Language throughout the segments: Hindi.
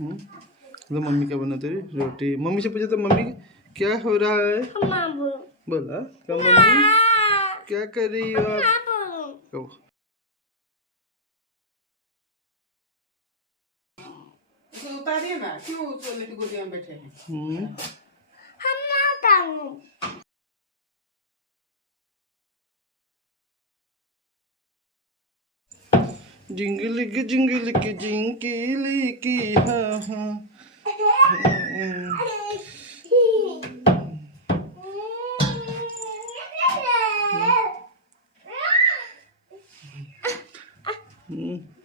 तो मम्मी क्या बनाते रही? रोटी। मम्मी से पूछा तो मम्मी क्या हो रहा है? बोला क्या मम्मी क्या कर रही हो आप? उतारिए ना, क्यों सोने की गोदिया में बैठे हैं? जिंगली की हाँ हाँ।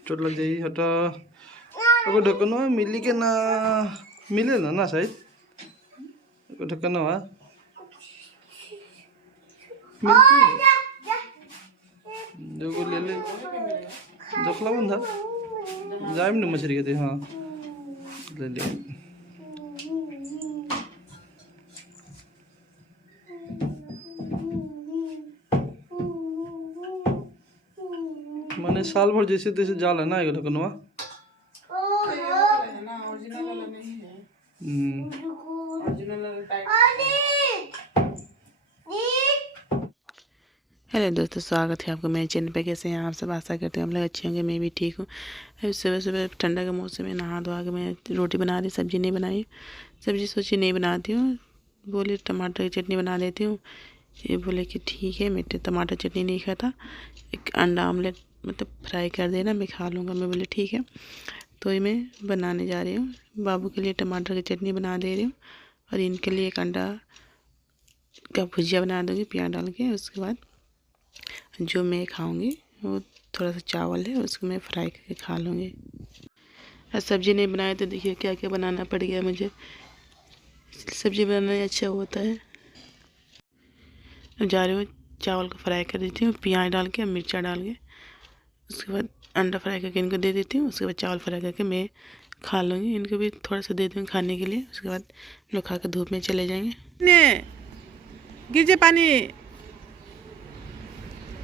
चोट लग जाएगी, हटा। अगर ढक्कन हुआ मिली के ना मिले ना शायद ढक्कन हुआ मिलती देखो ले ले जोखला बंधा जाए ना मछली कहते हाँ ले ले। मैंने साल भर जैसे तैसे जाल है ना ये ढक्कनवा। ओरिजिनल वाला नहीं है। हेलो दोस्तों, स्वागत है आपको मेरे चैनल पे। कैसे हैं आप सब? आशा करते हैं हम लोग अच्छे होंगे। मैं भी ठीक हूँ। अभी सुबह सुबह ठंडा का मौसम है, नहा धोआ के मैं रोटी बना रही, सब्ज़ी नहीं बनाई। सब्ज़ी सोची नहीं बनाती हूँ, बोले टमाटर की चटनी बना देती हूँ। ये बोले कि ठीक है, मैं टमाटर चटनी नहीं खाता, एक अंडा ऑमलेट मतलब फ्राई कर देना, मैं खा लूँगा। मैं बोले ठीक है, तो ये मैं बनाने जा रही हूँ। बाबू के लिए टमाटर की चटनी बना दे रही हूँ और इनके लिए एक अंडा का भुजिया बना दूँगी प्याज डाल के। उसके बाद जो मैं खाऊंगी वो थोड़ा सा चावल है, उसको मैं फ्राई करके खा लूँगी। और सब्ज़ी नहीं बनाए तो देखिए क्या क्या बनाना पड़ गया मुझे। सब्ज़ी बनाना अच्छा होता है। अब जा रही हूँ, चावल को फ्राई कर देती हूँ प्याज डाल के, मिर्चा डाल के। उसके बाद अंडा फ्राई करके इनको दे देती हूँ। उसके बाद चावल फ्राई करके मैं खा लूँगी। इनको भी थोड़ा सा दे दूँगी खाने के लिए। उसके बाद लोग खा के धूप में चले जाएंगे। ने गिर जाए पानी,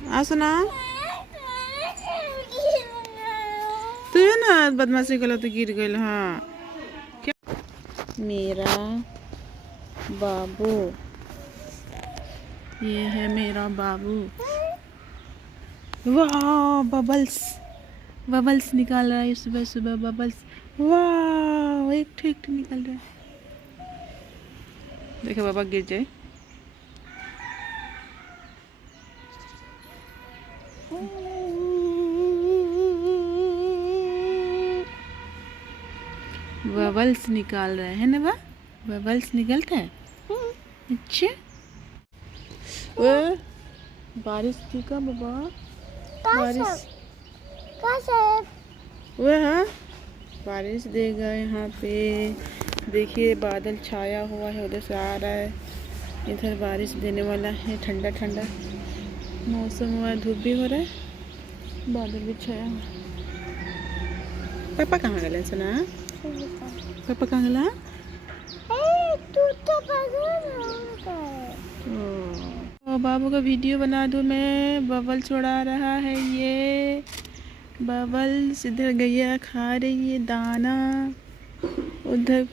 आ सुना तू है ना बदमाशी गला तो गिर गई। हाँ क्या मेरा बाबू, ये है मेरा बाबू। वाह बबल्स, बबल्स निकाल रहा है सुबह सुबह बबल्स। वाह एक ठीक निकल रहा है। देखो बाबा गिर जाए। बबल्स निकाल रहे हैं ना बा, बबल्स निकलता है। अच्छा वो बारिश थी का बाबा? बारिश वो हाँ बारिश देगा यहाँ पे। देखिए बादल छाया हुआ है, उधर से आ रहा है, इधर बारिश देने वाला है। ठंडा ठंडा मौसम हुआ, धूप भी हो रहा है, बादल भी छाया हुआ। पापा कहाँ गए सुना? पापा कहाँ गया? बाबू का वीडियो बना दूँ मैं। बबल छोड़ा रहा है ये बबल्स। इधर गैया खा रही है दाना, उधर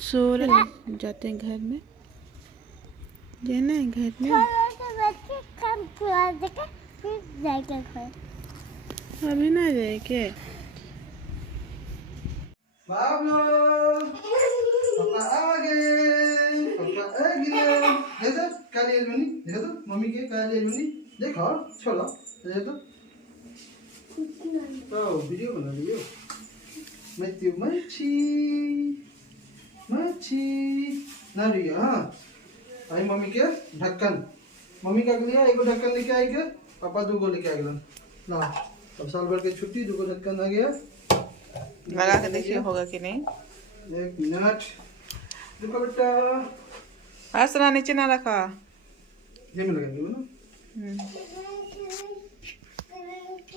सो रहे। जाते हैं घर में, जाना है घर में। अभी ना जाए के पापा आ गए, पापा आ गए। देखो काली एलमनी, देखो तो मम्मी के काली एलमनी देखो, छोड़ो देखो तो वीडियो बना लियो। मैथ्यू मच्छी मच्छी ना लियो। हाँ आई मम्मी के ढक्कन, मम्मी का लिया एक ढक्कन लेके आई के, पापा दो गो लेके आ गए ना। अब साल भर की छुट्टी, दो गो ढक्कन आ गया। लगा के देखिए होगा कि नहीं। एक मिनट रुको बेटा, आसना नीचे ना रखा। ये में लगाएंगे ना।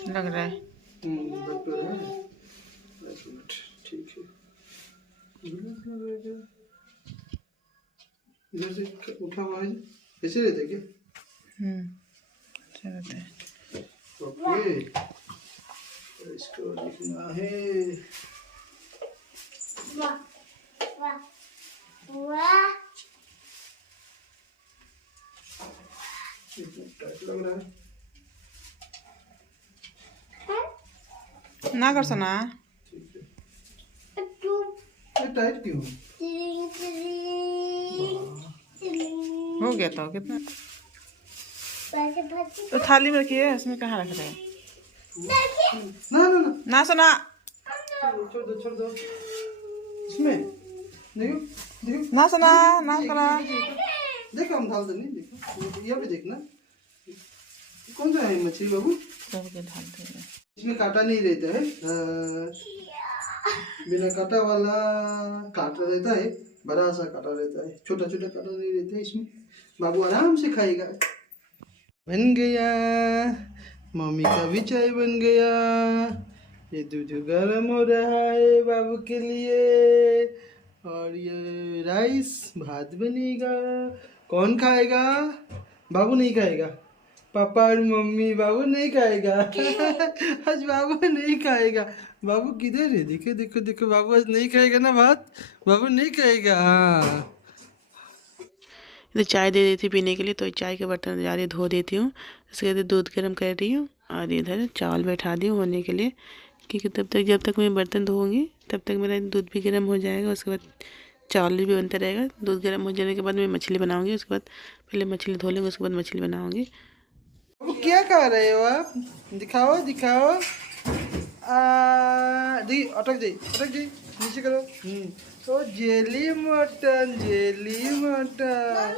लग रहा है बेटर है। एक मिनट ठीक है। इधर से उठा हुआ है, ऐसे रहते क्या? अच्छा रहता है। ओके इसको लिखना है लग रहा है। ना कर सना ये टाइट क्यों? हो गया तो कितना तो थाली में रखिए, उसमें कहाँ रख रहे हैं? ना ना ना ना सुना छोड़ दो इसमें। देखो देखो ना सुना ना करा। देखो हम डाल देंगे। देखो ये भी देखना कौन सा है मछली बाबू। सब के डालते हैं। इसमें कांटा नहीं रहता है, बिना कांटा वाला कांटा रहता है, बड़ा सा कांटा रहता है, छोटा छोटा कांटा नहीं रहता है इसमें। बाबू आराम से खाएगा। बन गया, मम्मी का भी चाय बन गया। ये दूध गर्म हो रहा है बाबू के लिए, और ये राइस भात बनेगा। कौन खाएगा? बाबू नहीं खाएगा, पापा और मम्मी। बाबू नहीं खाएगा आज बाबू नहीं खाएगा। बाबू किधर है? देखो देखो देखो, बाबू आज नहीं खाएगा ना भात, बाबू नहीं खाएगा। हाँ तो चाय दे देती पीने के लिए, तो चाय के बर्तन जा रही धो देती हूँ। उसके बाद दूध गर्म कर रही हूँ और इधर चावल बैठा दी हूँ होने के लिए, क्योंकि तब तक जब तक मैं बर्तन धोऊंगी तब तक मेरा दूध भी गर्म हो जाएगा। उसके बाद चावल भी बनता रहेगा। दूध गर्म हो जाने के बाद मैं मछली बनाऊँगी। उसके बाद पहले मछली धो लेंगे, उसके बाद मछली बनाऊँगी। अब क्या खा रहे हो आप? दिखाओ दिखाओ। दी अटक जाई नीचे करो। तो jelly mutton, jelly mutton.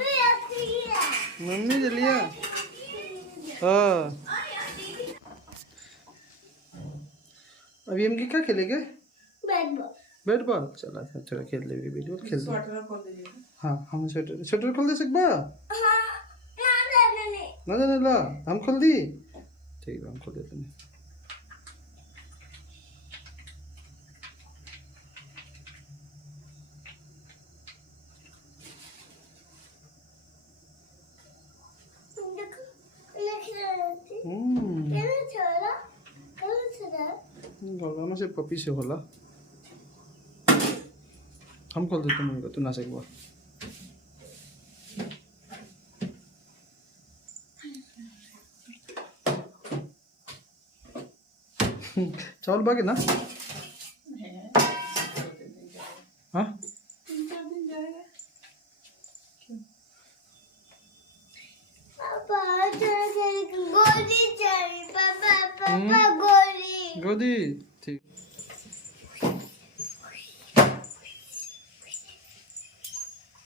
Mummy ले लिया। हाँ अभी हम क्या खेलेंगे? Bat ball. चला था थोड़ा खेल लेंगे, बैट बॉल खेल लेंगे। हाँ हम स्वेटर खोल दे सकबा ना जाने ला, हम खोल दी। ठीक है हम खोल देते हैं। में से पपी से होला, हम खोल देते हैं। तू ना सकबा। चावल बाकी ना? हाँ गोदी ठीक।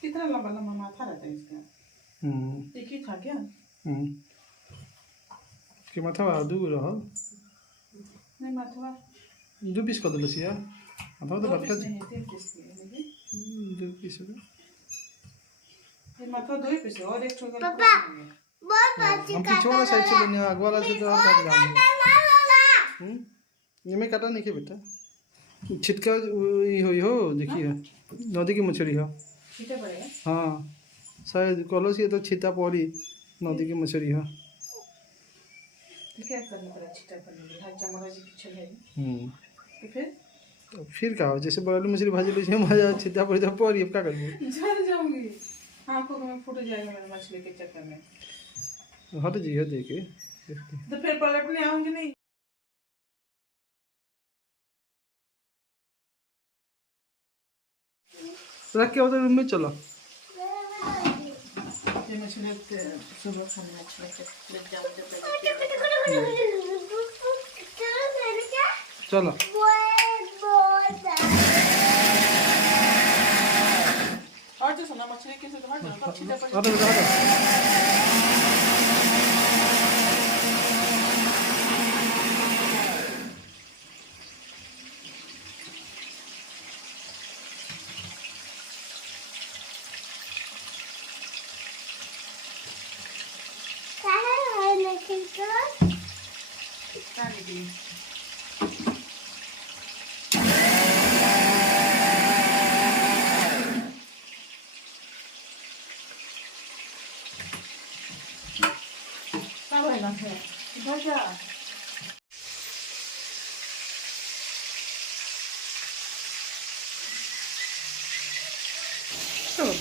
कितना लंबा लंबा माथा रहता है इसका? एक ही था क्या? कि माथा दू रहा नहीं माथा 2 पीस कर दिलसिया। माथा तो बटका 3 पीस है। 2 पीस है। ये माथा 2 पीस है और एक छोटा पापा हम पीछे वाला साइड से लेने, आगे वाला से तो और काट जाएंगे। ये में काटा नहीं के बेटा, छिटका हुई हो। देखिए नदी की मछली हो। हाँ शायद कॉलोस ये तो छिटा पड़ी नदी की मछली हो। क्या करना पड़ा छिटा करने के लिए? हर चमड़ा जी पीछे है। तो फिर क्या हो? जैसे बड़ा मछली भाजी लो मजा छिटा पड़ी तो पड़ी, अब क्या करूँ? झड़ जाऊंगी, आंखों में फूट जाएगा मेरे मछली के चक्कर में। हट जी है देखे तो फिर पलटने आऊंगी नहीं। रख के उधर रूम में चलो। मछली सुबह खाने चलो और जो सुना मछली कैसे तो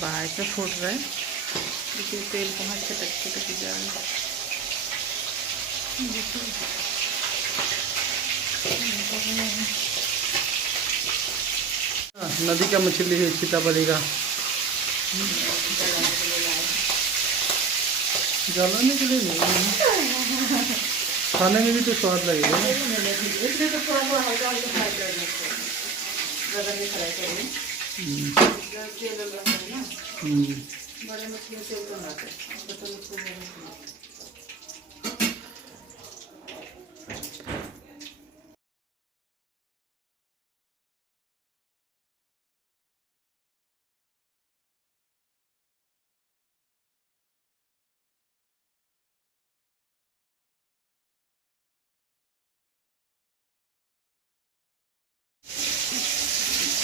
बाहर से फूट रहा है। देखिए तेल कहाँ छटक छटक जा रहा है। नदी का मछली है, सीतापरी का। जलाने के लिए नहीं, खाने में भी तो स्वाद लगेगा ना।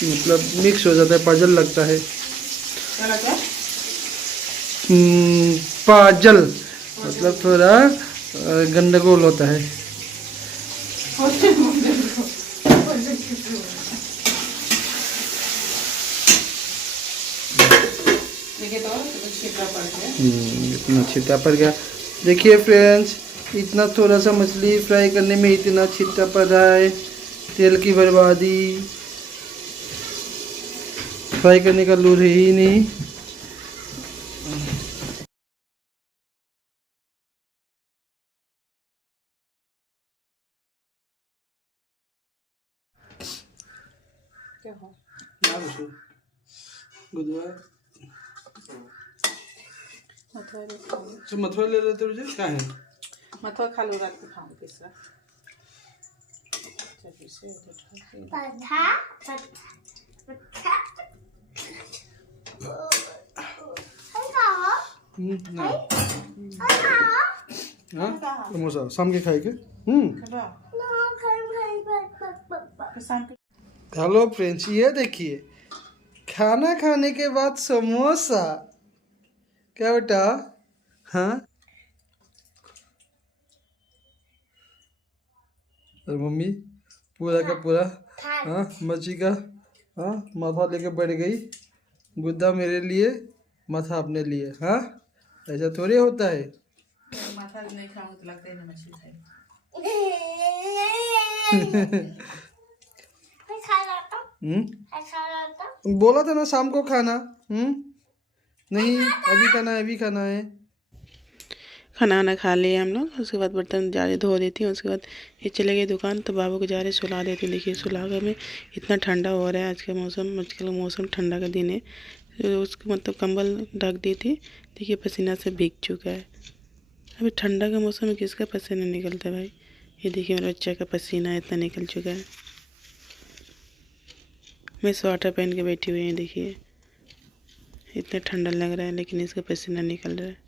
मतलब मिक्स हो जाता है, पजल लगता है। पाजल मतलब थोड़ा गंडगोल होता है। इतना छिट्टा पड़ गया। देखिए फ्रेंड्स, इतना थोड़ा सा मछली फ्राई करने में इतना छिट्टा पड़ रहा है। तेल की बर्बादी, फ्राई करने का लूर है ही नहीं। मथुरा ले लेते मुझे क्या है? मथुरा खा लो, रात को खाऊंगी तीसरा। समोसा शाम के खाएंगे। हेलो फ्रेंड्स, ये देखिए, खाना खाने के बाद समोसा। क्या बेटा? हाँ, और मम्मी पूरा का पूरा हाँ मच्छी का हाँ माथा लेके बैठ गई। गुद्दा मेरे लिए, माथा अपने लिए। हाँ, ऐसा थोड़ी होता है। माथा नहीं खाऊंगी तो लगता है ना मछली खाई। बोला था ना शाम को खाना। नहीं, अभी खाना है, अभी खाना है। खाना वाना खा लिए हम लोग। उसके बाद बर्तन जा रहे धो देती हूँ। उसके बाद ये चले गए दुकान, तो बाबू को जा रहे सुला देती हूँ। देखिए सुला कर में इतना ठंडा हो रहा है आज का मौसम। आजकल मौसम ठंडा का दिन है, तो उसको मतलब कंबल ढक दी थी। देखिए पसीना से भीग चुका है। अभी ठंडा का मौसम में किसका पसीना निकलता है भाई? ये देखिए मेरे बच्चे का पसीना इतना निकल चुका है। मैं स्वेटर पहन के बैठी हुई हूँ। देखिए इतना ठंडा लग रहा है, लेकिन इसका पसीना निकल रहा है।